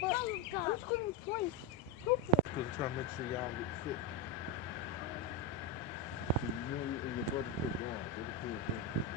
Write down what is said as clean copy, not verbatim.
But who's going to play football? Because I'm trying to make sure y'all get fit. So you and your brother could drive. They're the kids.